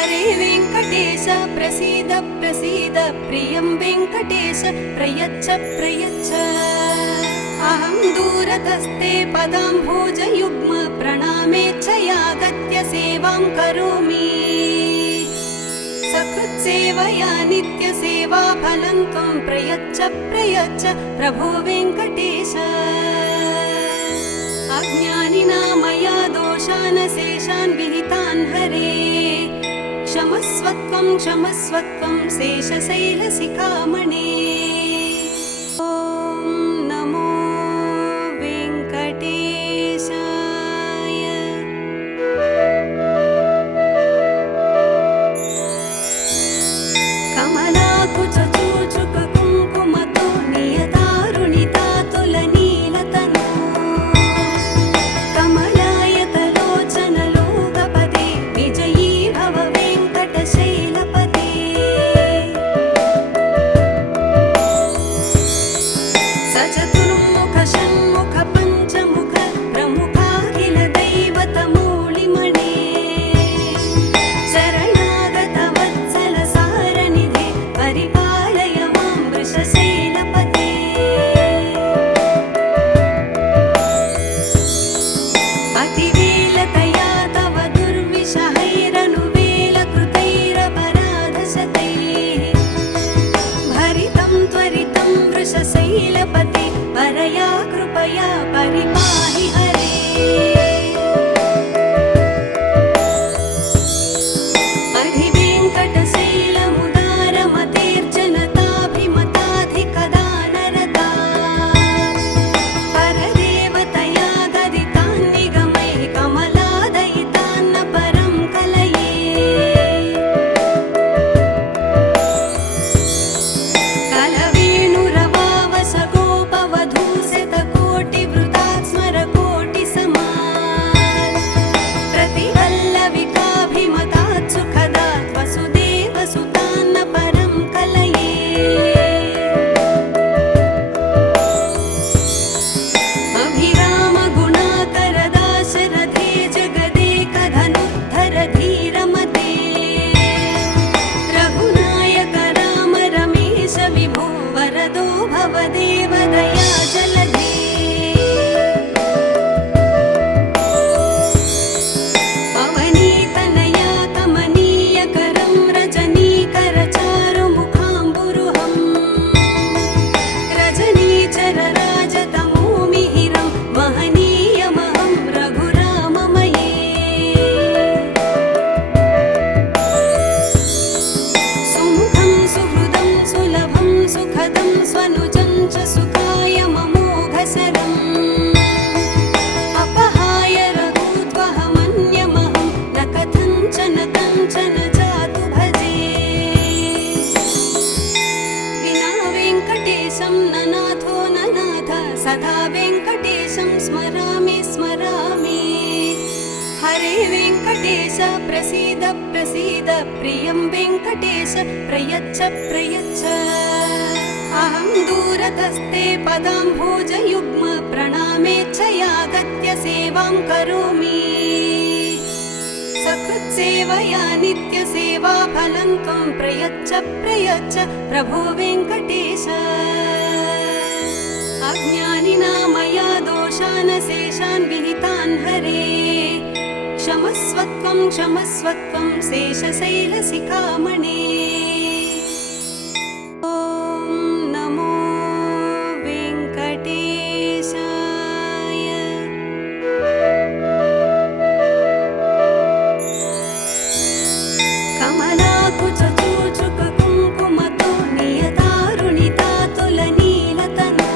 हरे वेङ्कटेश प्रसीद प्रसीद प्रियं वेङ्कटेश प्रयच्छ प्रयच्छ अहं दूरतस्ते पदाम्भोजयुग्म प्रणामेच्छयागत्य सेवां करोमि सकृत्सेवया नित्यसेवा फलं त्वं प्रयच्छ प्रयच्छ प्रभो वेङ्कटेश अज्ञानिना मया दोषान् शेषान् विहितान् हरे क्षमस्वत्वं क्षमस्वत्वं शेषशैलशिखामणे ॐ नमो वेङ्कटेशाय कमलाकुचूचुक कुङ्कुमतो नियतारुणितातुलनीलतनु कमलायतलोचनलोकपदे विजयी भव वेङ्कटशैलपते सचतुर्मुख षण्मुख पञ्चमुख प्रमुखाखिल दैवतमूलिमणे शरणागत वत्सल सारनिधे परिपालय मां वृषशैलपते अतिवेलतया तव दुर्विषहैरनुवेलकृतैरपराधशतैः भरितं त्वरितं वृषशैलपते परया कृपया परिपाहि हरे अधिवेङ्कटशैलमुदारमतेर्जनताभिमताधिकदानरता परदेवतया गदितान्निगमैः कमलादयितान्न परं कलये कलवेणुरवावसगोपवधूशतकोटिवृतात् स्मरकोटिसमात् प्रतिवल्लविकाभिमतात् सुखदात् वसुदेवसुतान्न परं कलये अभिरामगुणाकरदाशरथे जगदेकधनुद्धर धीरमते रघुनायक राम रमेश विभो वरदो भवदेव दया जलधे अवनीतनया कमनीयकरं रजनीकरचारुमुखाम्बुरुहं रजनीचरराजतमोमिहिरं महनीयमहं रघुराममये सुमुखं सुहृदं सुलभं सुखदं स्वनुजं च सुखाय ममोघसरम् अपहाय रघुत्वहमन्यमहं न कथञ्चन कञ्चन जातु भजे विना वेङ्कटेशं न नाथो न नाथ सदा वेङ्कटेशं स्मरामि स्मरामि हरे वेङ्कटेश प्रसीद प्रसीद प्रियं वेङ्कटेश प्रयच्छ प्रयच्छ अहं दूरतस्ते पदाम्भोजयुग्म प्रणामेच्छयागत्य सेवां करोमि सकृत्सेवया नित्यसेवा फलं त्वं प्रयच्छ प्रयच्छ प्रभो वेङ्कटेश अज्ञानिना मया दोषान् शेषान् विहितान् हरे क्षमस्वत्वं क्षमस्वत्वं शेषशैलशिखामणे ॐ नमो वेङ्कटेशाय कमलाकुचूचुक कुङ्कुमतो नियतारुणितातुलनीलतनु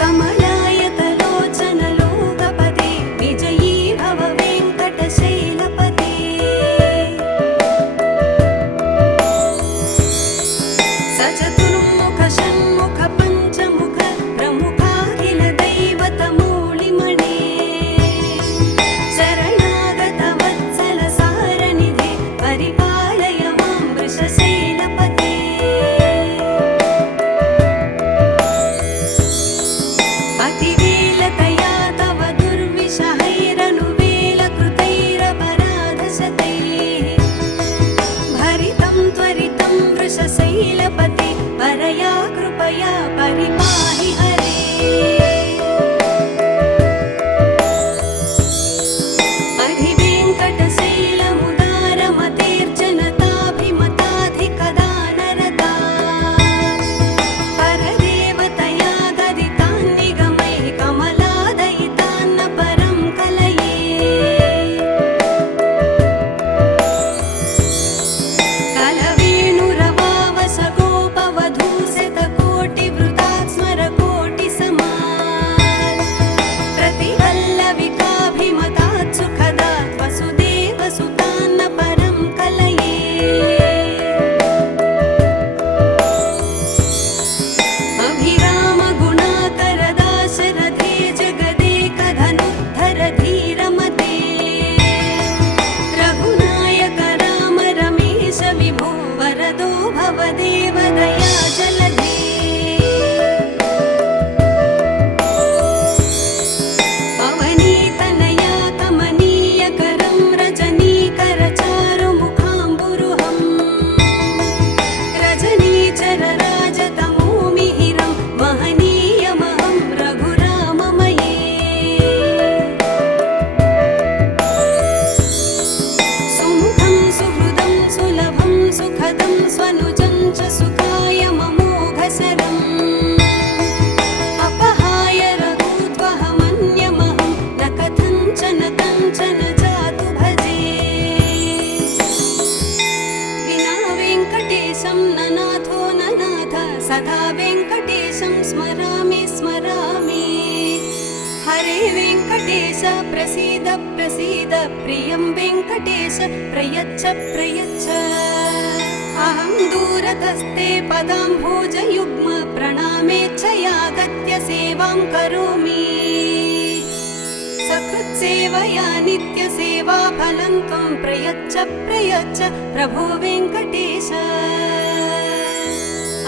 कमलायतलोचनलोकपदे विजयी भव वेङ्कटशैलपते प्रसीद प्रसीद प्रियं वेङ्कटेश प्रयच्छ प्रयच्छ अहं दूरतस्ते पदाम्भोजयुग्म प्रणामेच्छयागत्य सेवां करोमि सकृत्सेवया नित्यसेवाफलं त्वं प्रयच्छ प्रयच्छ प्रभो वेङ्कटेश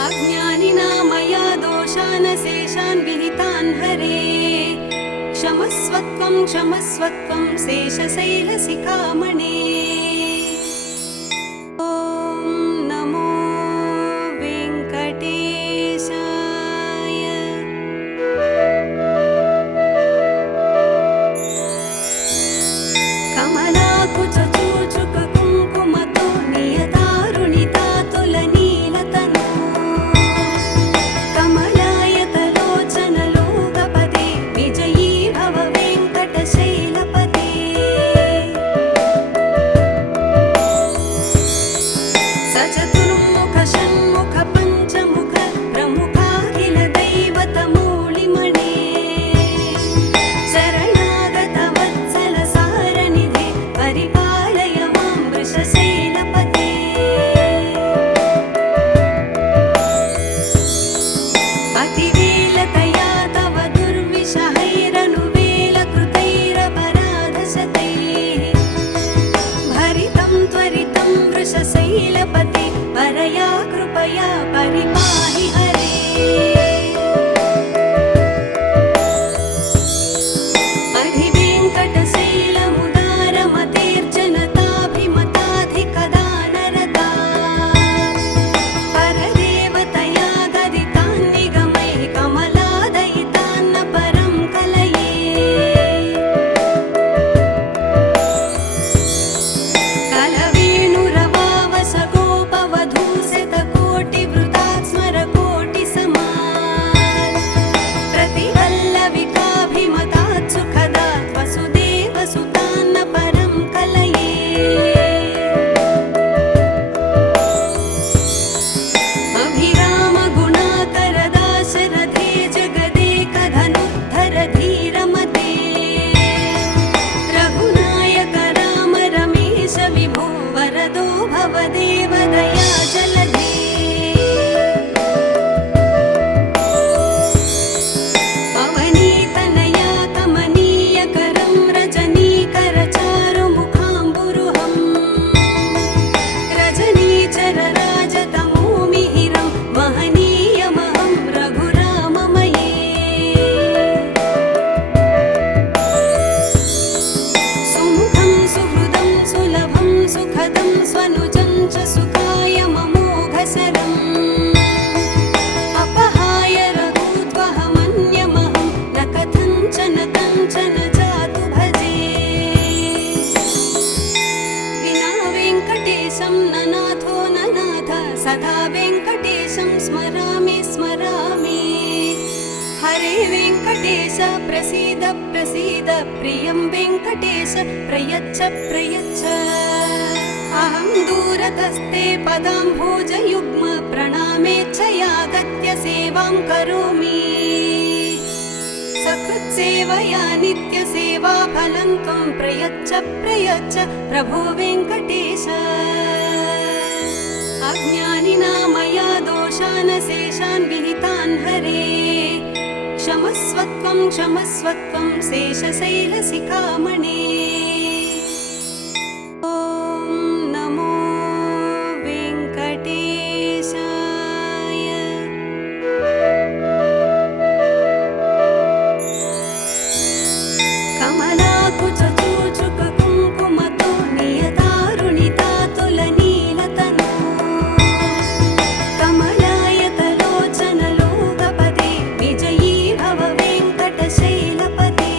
अज्ञानिना मया दोषान् शेषान् विहितान् हरे क्षमस्वत्वं क्षमस्वत्वं शेषशैलशिखामणे ॐ नमो वेङ्कटेशाय कमलाकुचूचुककुङ्कुमतो नियतारुणितातुलनीलतनो कमलायतलोचनलोकपदे विजयी भव वेङ्कटशैलपते सचतुर्मुख षण्मुख पञ्चमुख प्रमुखाखिल दैवतमूलिमणे शरणागत वत्सल सारनिधे परिपालय मां वृषशैलपते अतिवेलतया तव दुर्विषहैरनुवेलकृतैरपराधशतैः भरितं त्वरितं वृषशैलपते परया कृपया परिपाहि हरे अधिवेङ्कटशैलमुदारमतेर्जनताभिमताधिकदानरता परदेवतया गदितान् निगमैः कमलादयितान्न परं कलये कलवेणुरवावसगोपवधूशतकोटिवृतात् स्मरकोटिसमात् प्रतिवल्लविकाभिमतात् सुखदात् वसुदेवसुतान्न परं कलये अभिरामगुणाकरदाशरथे जगदेकधनुद्धर धीरमते रघुनायक राम रमेश विभो वरदो भवदेव दया जलधे अवनीतनया कमनीयकरं रजनीकरचारुमुखाम्बुरुहं रजनीचरराजतमोमिहिरं महनीयमहं रघुराममये सुमुखं सुहृदं सुलभं सुखदं स्वनुजं च सुखाय ममोघसरम् अपहाय रघूत्वहमन्यमहं न कथञ्चन कञ्चन जातु भजे विना वेङ्कटेशं न नाथो न नाथ सदा वेङ्कटेशं स्मरामि स्मरामि हरे वेङ्कटेश प्रसीद प्रसीद प्रियं वेङ्कटेश प्रयच्छ प्रयच्छ अहं दूरतस्ते पदाम्भोजयुग्म प्रणामेच्छयागत्य सेवां करोमि सकृत्सेवया नित्यसेवाफलं त्वं प्रयच्छ प्रयच्छ प्रभो वेङ्कटेश अज्ञानिना मया दोषान् शेषान् विहितान् हरे क्षमस्वत्वं क्षमस्वत्वं शेषशैलशिखामणे ॐ नमो वेङ्कटेशाय कमलाकुचूचुककुङ्कुमतो नियतारुणितातुलनीलतनो कमलायतलोचनलोकपदे विजयी भव वेङ्कटशैलपते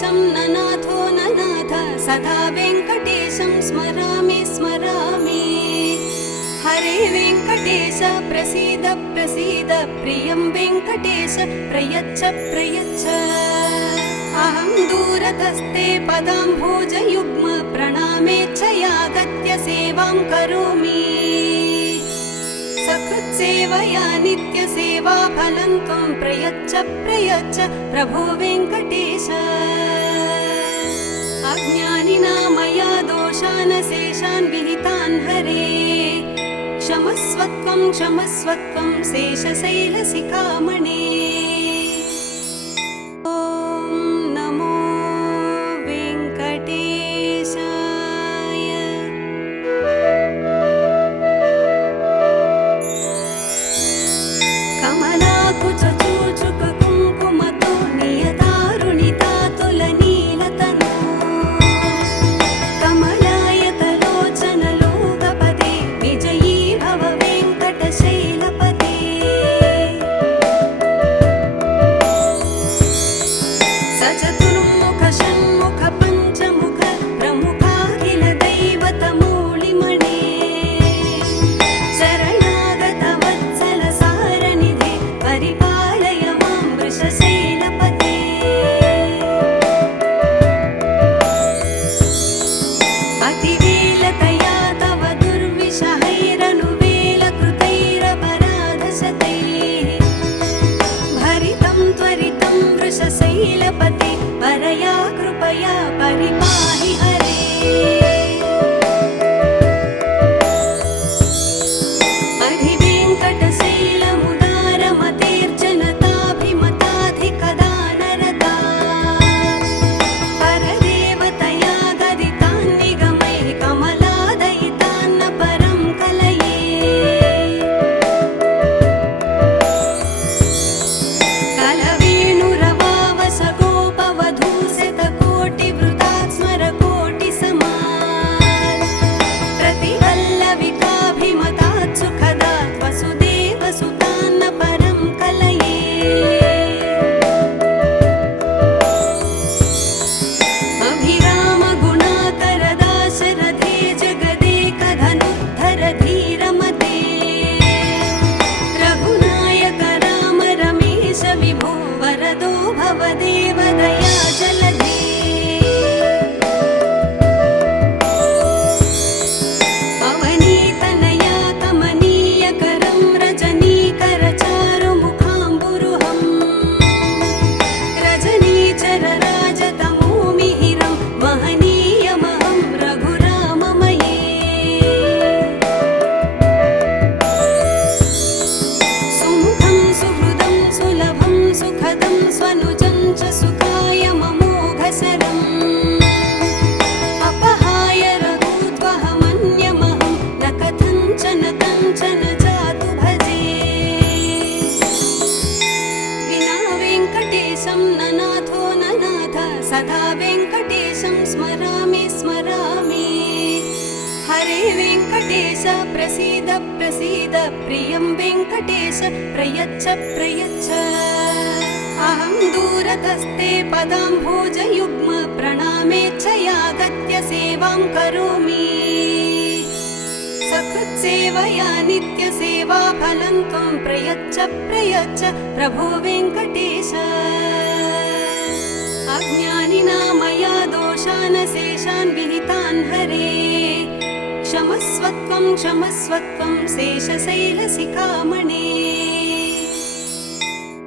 वेङ्कटेशं ननाथो ननाथ सदा वेङ्कटेशं स्मरामि स्मरामि। हरे वेङ्कटेश प्रसीद प्रसीद प्रियं वेङ्कटेश प्रयच्छ प्रयच्छ। अहं दूरतस्ते पदाम्भोजयुग्म प्रणामेच्छयागत्य सेवां करोमि। सकृत्सेवया नित्यसेवा फलं त्वं प्रयच्छ प्रयच्छ प्रभो वेङ्कटेश। अज्ञानिना मया दोषान् शेषान् विहितान् हरे क्षमस्वत्वं क्षमस्वत्वं शेषशैलशिखामणे। ॐ नमो वेङ्कटेशाय। कमलाकुचूचुककुङ्कुमतो नियतारुणितातुलनीलतनो कमलायतलोचनलोकपदे विजयी भव वेङ्कटशैलपते। सचतुर्मुख षण्मुख पञ्चमुख प्रमुखाखिल दैवतमूलिमणे शरणागत वत्सल सारनिधे परिपालय मां वृषशैलपते। अतिवेलतया तव दुर्विषहैरनुवेलकृतैरपराधशतैः भरितं त्वरितं वृषशैलपते परया कृपया परिपाहि हरे। अधिवेङ्कटशैलमुदारमतेर्जनताभिमताधिकदानरता परदेवतया गदितान्निगमैः कमलादयितान्न परं कलये। कलवेणुरवावसगोपवधूशतकोटिवृतात् स्मरकोटिसमात् प्रतिवल्लविकाभिमतात् सुखदात् वसुदेवसुतान्न परं कलये। अभिरामगुणाकरदाशरथे जगदेकधनुद्धर धीरमते रघुनायक राम रमेश विभो वरदो भवदेव दयाजलधे। अवनीतनया कमनीयकरं रजनीकरचारुमुखाम्बुरुहं रजनीचरराजतमोमिहिरं महनीयमहं रघुराममये। सुमुखं सुहृदं सुलभं सुखदं स्वनुजं च सुखाय ममोघशरम् अपहाय रघूत्वहमन्यमहं न कथञ्चन कञ्चन जातु भजे। विना वेङ्कटेशं ननाथो ननाथ सदा वेङ्कटेशं स्मरामि स्मरामि। हरे वेङ्कटेश प्रसीद प्रसीद प्रियं वेङ्कटेश प्रयच्छ प्रयच्छ। अहं दूरतस्ते पदाम्भोजयुग्म प्रणामेच्छयागत्य सेवां करोमि। सकृत्सेवया नित्यसेवा फलं त्वं प्रयच्छ प्रयच्छ प्रभो वेङ्कटेश। अज्ञानिना मया दोषान् शेषान् विहितान् हरे क्षमस्वत्वं क्षमस्वत्वं शेषशैलशिखामणे।